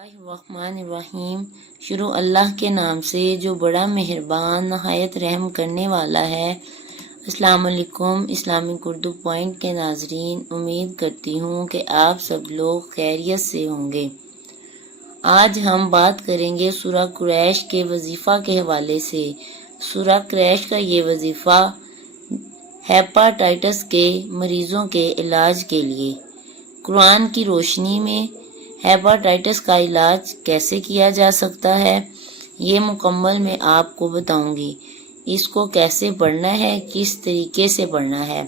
الرحمن الرحیم۔ شروع اللہ کے نام سے جو بڑا مہربان نہایت رحم کرنے والا ہے۔ السلام علیکم اسلامک اردو پوائنٹ کے ناظرین، امید کرتی ہوں کہ آپ سب لوگ خیریت سے ہوں گے۔ آج ہم بات کریں گے سورہ قریش کے وظیفہ کے حوالے سے۔ سورہ قریش کا یہ وظیفہ ہیپاٹائٹس کے مریضوں کے علاج کے لیے۔ قرآن کی روشنی میں ہیپاٹائٹس کا علاج کیسے کیا جا سکتا ہے، یہ مکمل میں آپ کو بتاؤں گی۔ اس کو کیسے پڑھنا ہے، کس طریقے سے پڑھنا ہے،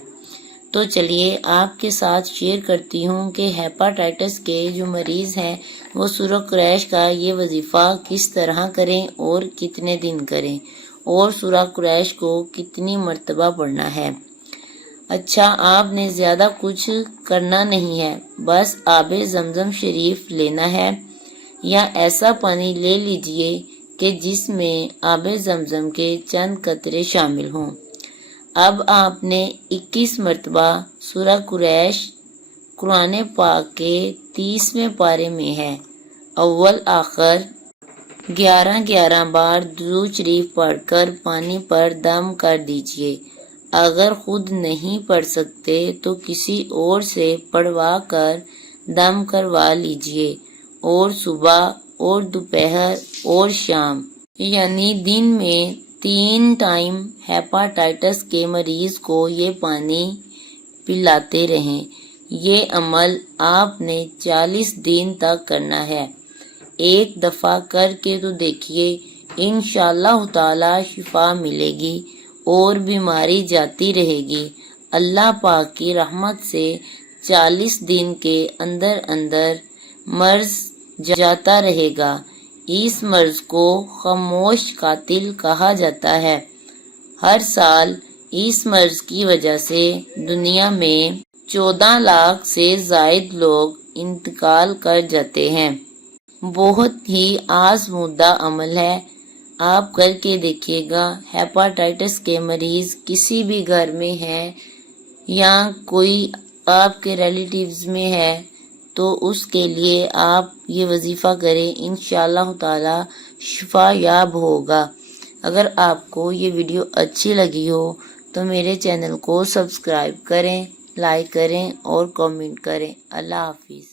تو چلیے آپ کے ساتھ شیئر کرتی ہوں کہ ہیپاٹائٹس کے جو مریض ہیں وہ سورہ قریش کا یہ وظیفہ کس طرح کریں اور کتنے دن کریں، اور سورہ قریش کو کتنی مرتبہ پڑھنا ہے۔ اچھا، آپ نے زیادہ کچھ کرنا نہیں ہے، بس آب زمزم شریف لینا ہے، یا ایسا پانی لے لیجئے کہ جس میں آب زمزم کے چند قطرے شامل ہوں۔ اب آپ نے 21 مرتبہ سورہ قریش قرآن پاک کے 30ویں پارے میں ہے، اول آخر 11 بار درود شریف پڑھ کر پانی پر دم کر دیجئے۔ اگر خود نہیں پڑھ سکتے تو کسی اور سے پڑھوا کر دم کروا لیجئے، اور صبح اور دوپہر اور شام یعنی دن میں 3 ٹائم ہیپاٹائٹس کے مریض کو یہ پانی پلاتے رہیں۔ یہ عمل آپ نے 40 دن تک کرنا ہے۔ ایک دفعہ کر کے تو دیکھیے، انشاءاللہ تعالی شفا ملے گی اور بیماری جاتی رہے گی۔ اللہ پاک کی رحمت سے 40 دن کے اندر اندر مرض جاتا رہے گا۔ اس مرض کو خاموش قاتل کہا جاتا ہے۔ ہر سال اس مرض کی وجہ سے دنیا میں 14 لاکھ سے زائد لوگ انتقال کر جاتے ہیں۔ بہت ہی آزمودہ عمل ہے، آپ کر کے دیکھیے گا۔ ہیپاٹائٹس کے مریض کسی بھی گھر میں ہیں یا کوئی آپ کے ریلیٹیوز میں ہے تو اس کے لیے آپ یہ وظیفہ کریں، انشاءاللہ تعالی شفا یاب ہوگا۔ اگر آپ کو یہ ویڈیو اچھی لگی ہو تو میرے چینل کو سبسکرائب کریں، لائک کریں اور کمنٹ کریں۔ اللہ حافظ۔